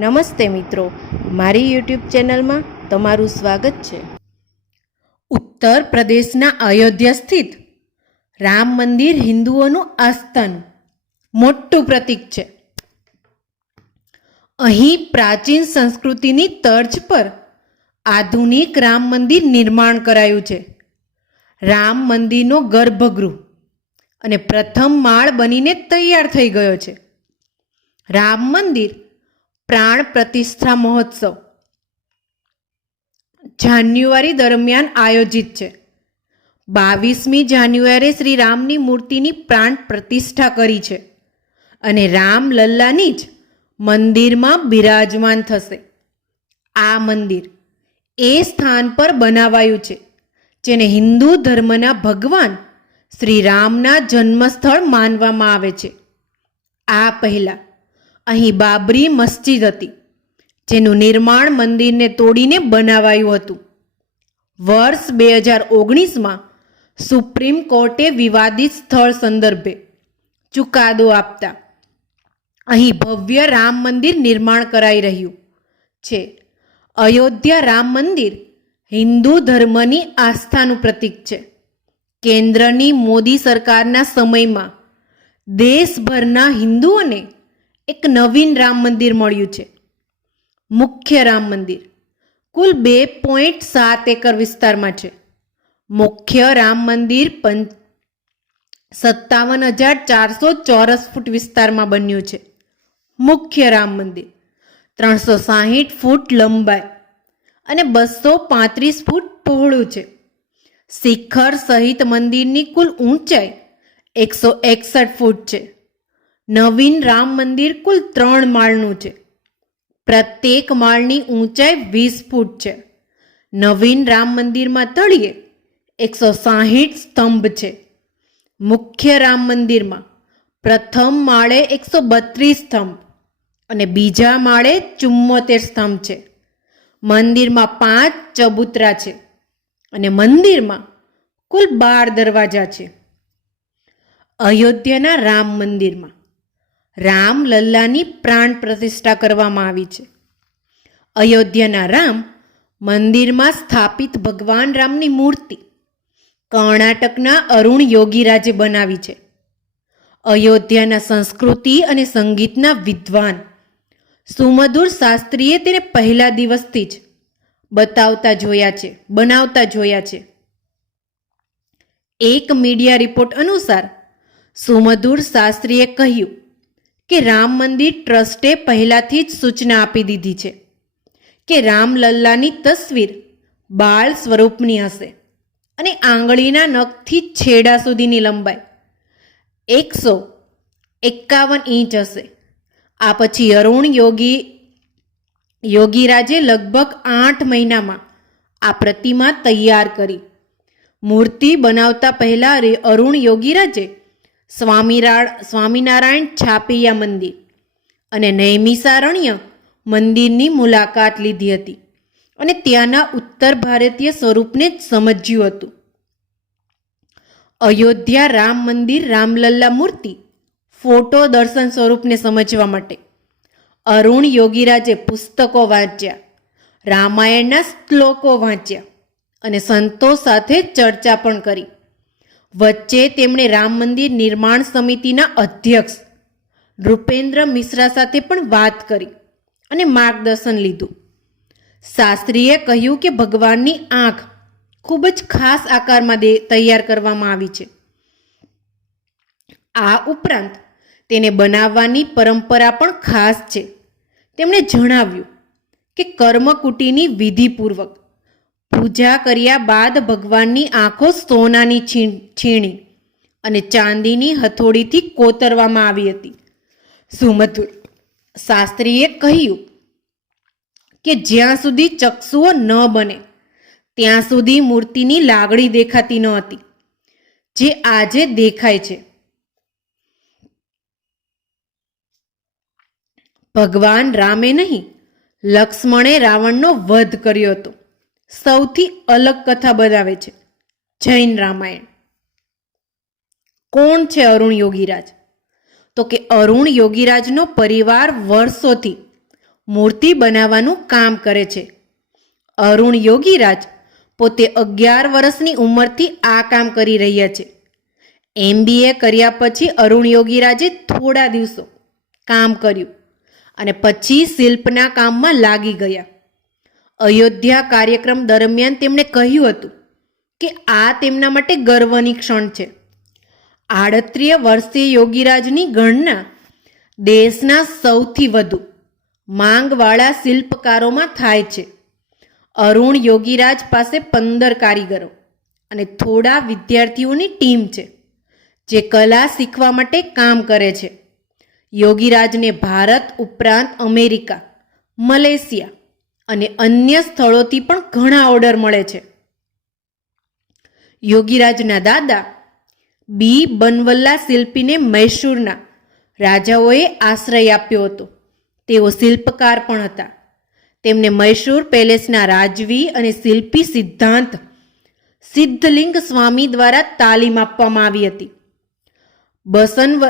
નમસ્તે મિત્રો, મારી યુટ્યુબ ચેનલમાં તમારું સ્વાગત છે. ઉત્તર પ્રદેશના અયોધ્યા સ્થિત રામ મંદિર હિન્દુઓનું આસ્થાન મોટું પ્રતીક છે. અહીં પ્રાચીન સંસ્કૃતિની તર્જ પર આધુનિક રામ મંદિર નિર્માણ કરાયું છે. રામ મંદિરનો ગર્ભગૃહ અને પ્રથમ માળ બનીને તૈયાર થઈ ગયો છે. રામ મંદિર પ્રાણ પ્રતિષ્ઠા મહોત્સવ જાન્યુઆરી દરમિયાન આયોજિત છે. બાવીસમી જાન્યુઆરીએ શ્રી રામની મૂર્તિની પ્રાણ પ્રતિષ્ઠા કરી છે અને રામ લલ્લાની જ મંદિરમાં બિરાજમાન થશે. આ મંદિર એ સ્થાન પર બનાવાયું છે, જેને હિન્દુ ધર્મના ભગવાન શ્રી રામના જન્મસ્થળ માનવામાં આવે છે. આ પહેલાં અહીં બાબરી મસ્જિદ હતી, જેનું નિર્માણ મંદિરને તોડીને બનાવાયું હતું. વર્ષ બે હજાર ઓગણીસમાં સુપ્રીમ કોર્ટે વિવાદિત સ્થળ સંદર્ભે ચુકાદો આપતા અહીં ભવ્ય રામ મંદિર નિર્માણ કરાઈ રહ્યું છે. અયોધ્યા રામ મંદિર હિન્દુ ધર્મની આસ્થાનું પ્રતીક છે. કેન્દ્રની મોદી સરકારના સમયમાં દેશભરના હિન્દુઓને એક નવીન રામ મંદિર મળ્યું છે. મુખ્ય રામ મંદિર. કુલ બે પોઈન્ટ સાત એકર વિસ્તારમાં છે. મુખ્ય રામ મંદિર પં સત્તાવન હજાર ચારસો ચોરસ ફૂટ વિસ્તારમાં બન્યું છે. મુખ્ય રામ મંદિર. ત્રણસો સાહીઠ ફૂટ લંબાઈ અને બસો પાંત્રીસ ફૂટ પહોળું છે. શિખર સહિત મંદિરની કુલ ઊંચાઈ એકસો એકસઠ ફૂટ છે. નવીન રામ મંદિર કુલ ત્રણ માળનું છે. પ્રત્યેક માળની ઊંચાઈ વીસ ફૂટ છે. નવીન રામ મંદિરમાં તળિયે એકસો સાહીઠ સ્તંભ છે. મુખ્ય રામ મંદિરમાં પ્રથમ માળે એકસો બત્રીસ સ્તંભ અને બીજા માળે ચુમ્મોતેર સ્તંભ છે. મંદિરમાં પાંચ ચબૂતરા છે અને મંદિરમાં કુલ બાર દરવાજા છે. અયોધ્યાના રામ મંદિરમાં રામ લલ્લાની પ્રાણ પ્રતિષ્ઠા કરવામાં આવી છે. અયોધ્યાના રામ મંદિરમાં સ્થાપિત ભગવાન રામની મૂર્તિ કર્ણાટકના અરુણ યોગીરાજે બનાવી છે. અયોધ્યાના સંસ્કૃતિ અને સંગીતના વિદ્વાન સુમધુર શાસ્ત્રીએ તેને પહેલા દિવસથી જ બતાવતા જોયા છે, બનાવતા જોયા છે. એક મીડિયા રિપોર્ટ અનુસાર સુમધુર શાસ્ત્રીએ કહ્યું કે રામ મંદિર ટ્રસ્ટે પહેલાથી જ સૂચના આપી દીધી છે કે રામલલ્લાની તસવીર બાળ સ્વરૂપની હશે અને આંગળીના નખથી છેડા સુધીની લંબાઈ એકસો એકાવન ઇંચ હશે. આ પછી અરુણ યોગી યોગીરાજે લગભગ આઠ મહિનામાં આ પ્રતિમા તૈયાર કરી. મૂર્તિ બનાવતા પહેલાં અરુણ યોગીરાજે સ્વામિરાળ, સ્વામિનારાયણ છાપૈયા મંદિર અને નૈમિષારણ્ય મંદિરની મુલાકાત લીધી હતી અને ત્યાંના ઉત્તર ભારતીય સ્વરૂપને જ સમજ્યું હતું. અયોધ્યા રામ મંદિર રામલલ્લા મૂર્તિ ફોટો દર્શન સ્વરૂપને સમજવા માટે અરુણ યોગીરાજે પુસ્તકો વાંચ્યા, રામાયણના શ્લોકો વાંચ્યા અને સંતો સાથે ચર્ચા પણ કરી. વચ્ચે તેમણે રામ મંદિર નિર્માણ સમિતિના અધ્યક્ષ નૃપેન્દ્ર મિશ્રા સાથે પણ વાત કરી અને માર્ગદર્શન લીધું. શાસ્ત્રીએ કહ્યું કે ભગવાનની આંખ ખૂબ જ ખાસ આકારમાં દે, તૈયાર કરવામાં આવી છે. આ ઉપરાંત તેને બનાવવાની પરંપરા પણ ખાસ છે. તેમણે જણાવ્યું કે કર્મકુટીની વિધિપૂર્વક પૂજા કર્યા બાદ ભગવાનની આંખો સોનાની છીણ અને ચાંદીની હથોડીથી કોતરવામાં આવી હતી. સુમધુર શાસ્ત્રીએ કહ્યું કે જ્યાં સુધી ચક્ષુઓ ન બને, ત્યાં સુધી મૂર્તિની લાગણી દેખાતી ન હતી, જે આજે દેખાય છે. ભગવાન રામે નહીં, લક્ષ્મણે રાવણનો વધ કર્યો હતો. સૌથી અલગ કથા બનાવે છે. જૈન રામાયણ. કોણ છે અરુણ યોગીરાજ? તો કે અરુણ યોગીરાજનો પરિવાર વર્ષોથી મૂર્તિ બનાવવાનું કામ કરે છે. અરુણ યોગીરાજ પોતે અગિયાર વર્ષની ઉંમરથી આ કામ કરી રહ્યા છે. એમબીએ કર્યા પછી અરુણ યોગીરાજે થોડા દિવસો કામ કર્યું અને પછી શિલ્પના કામમાં લાગી ગયા. અયોધ્યા કાર્યક્રમ દરમિયાન તેમણે કહ્યું હતું કે આ તેમના માટે ગર્વની ક્ષણ છે. આડત્રીય વર્ષીય યોગીરાજની ગણના દેશના સૌથી વધુ માંગવાળા શિલ્પકારોમાં થાય છે. અરુણ યોગીરાજ પાસે પંદર કારીગરો અને થોડા વિદ્યાર્થીઓની ટીમ છે, જે કલા શીખવા માટે કામ કરે છે. યોગીરાજને ભારત ઉપરાંત અમેરિકા, મલેશિયા અને અન્ય સ્થળોથી પણ ઘણા ઓર્ડર મળે છે. યોગીરાજના દાદા બી. બનવલ્લા શિલ્પીને મૈસૂરના રાજાઓએ આશ્રય આપ્યો હતો. તેઓ શિલ્પકાર પણ હતા. તેમને મૈસૂર પેલેસના રાજવી અને શિલ્પી સિદ્ધાંત સિદ્ધલિંગ સ્વામી દ્વારા તાલીમ આપવામાં આવી હતી. બસન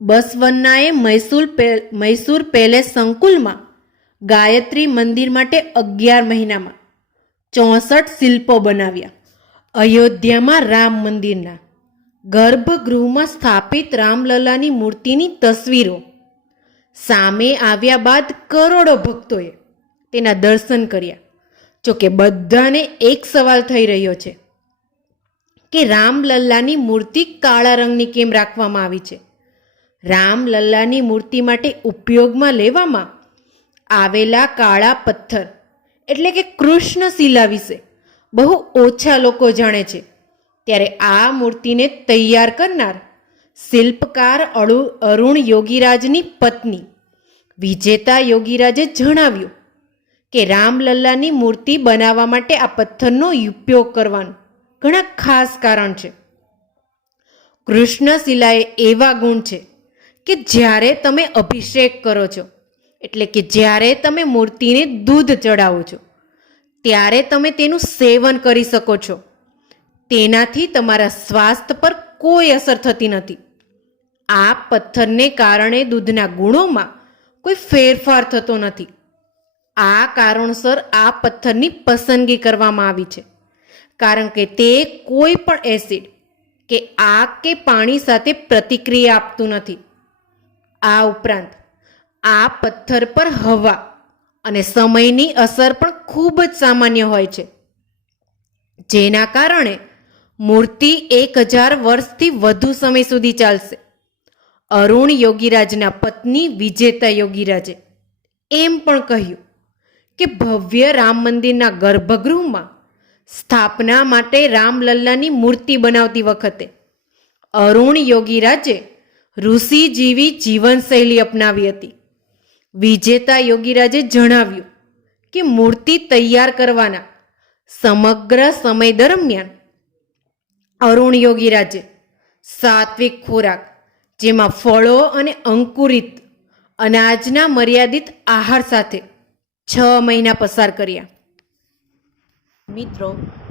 બસવન્નાએ મૈસૂર પે- મૈસૂર પેલેસ સંકુલમાં ગાયત્રી મંદિર માટે અગિયાર મહિનામાં ચોસઠ શિલ્પો બનાવ્યા. અયોધ્યામાં રામ મંદિરના ગર્ભગૃહમાં સ્થાપિત રામલલાની મૂર્તિની તસવીરો. સામે આવ્યા બાદ કરોડો ભક્તોએ તેના દર્શન કર્યા. જોકે બધાને એક સવાલ થઈ રહ્યો છે કે રામલલ્લાની મૂર્તિ કાળા રંગની કેમ રાખવામાં આવી છે? રામલલ્લાની મૂર્તિ માટે ઉપયોગમાં લેવામાં આવેલા કાળા પથ્થર, એટલે કે કૃષ્ણ શિલા વિશે બહુ ઓછા લોકો જાણે છે. ત્યારે આ મૂર્તિને તૈયાર કરનાર શિલ્પકાર અળુ, અરુણ યોગીરાજની પત્ની વિજેતા યોગીરાજે જણાવ્યું કે રામલલ્લાની મૂર્તિ બનાવવા માટે આ પથ્થરનો ઉપયોગ કરવાનું ઘણા ખાસ કારણ છે. કૃષ્ણશિલાએ એવા ગુણ છે કે જ્યારે તમે અભિષેક કરો છો એટલે કે જ્યારે તમે મૂર્તિને દૂધ ચડાવો છો, ત્યારે તમે તેનું સેવન કરી શકો છો. તેનાથી તમારા સ્વાસ્થ્ય પર કોઈ અસર થતી નથી. આ પથ્થરને કારણે દૂધના ગુણોમાં કોઈ ફેરફાર થતો નથી. આ કારણસર આ પથ્થરની પસંદગી કરવામાં આવી છે. કારણ કે તે કોઈ પણ એસિડ કે આગ કે પાણી સાથે પ્રતિક્રિયા આપતું નથી. આ ઉપરાંત આ પથ્થર પર હવા અને સમયની અસર પણ ખૂબ જ સામાન્ય હોય છે. જેના કારણે મૂર્તિ એક હજાર વર્ષથી વધુ સમય સુધી ચાલશે. અરુણ યોગીરાજના પત્ની વિજેતા યોગીરાજે એમ પણ કહ્યું કે ભવ્ય રામ મંદિરના ગર્ભગૃહમાં સ્થાપના માટે રામલલ્લાની મૂર્તિ બનાવતી વખતે અરુણ યોગીરાજે ઋષિ જેવી જીવનશૈલી અપનાવી હતી. વિજેતા યોગીરાજે જણાવ્યું કે મૂર્તિ તૈયાર કરવાના સમગ્ર સમય દરમિયાન અરુણ યોગીરાજે સાત્વિક ખોરાક, જેમાં ફળો અને અંકુરિત અનાજના મર્યાદિત આહાર સાથે છ મહિના પસાર કર્યા. મિત્રો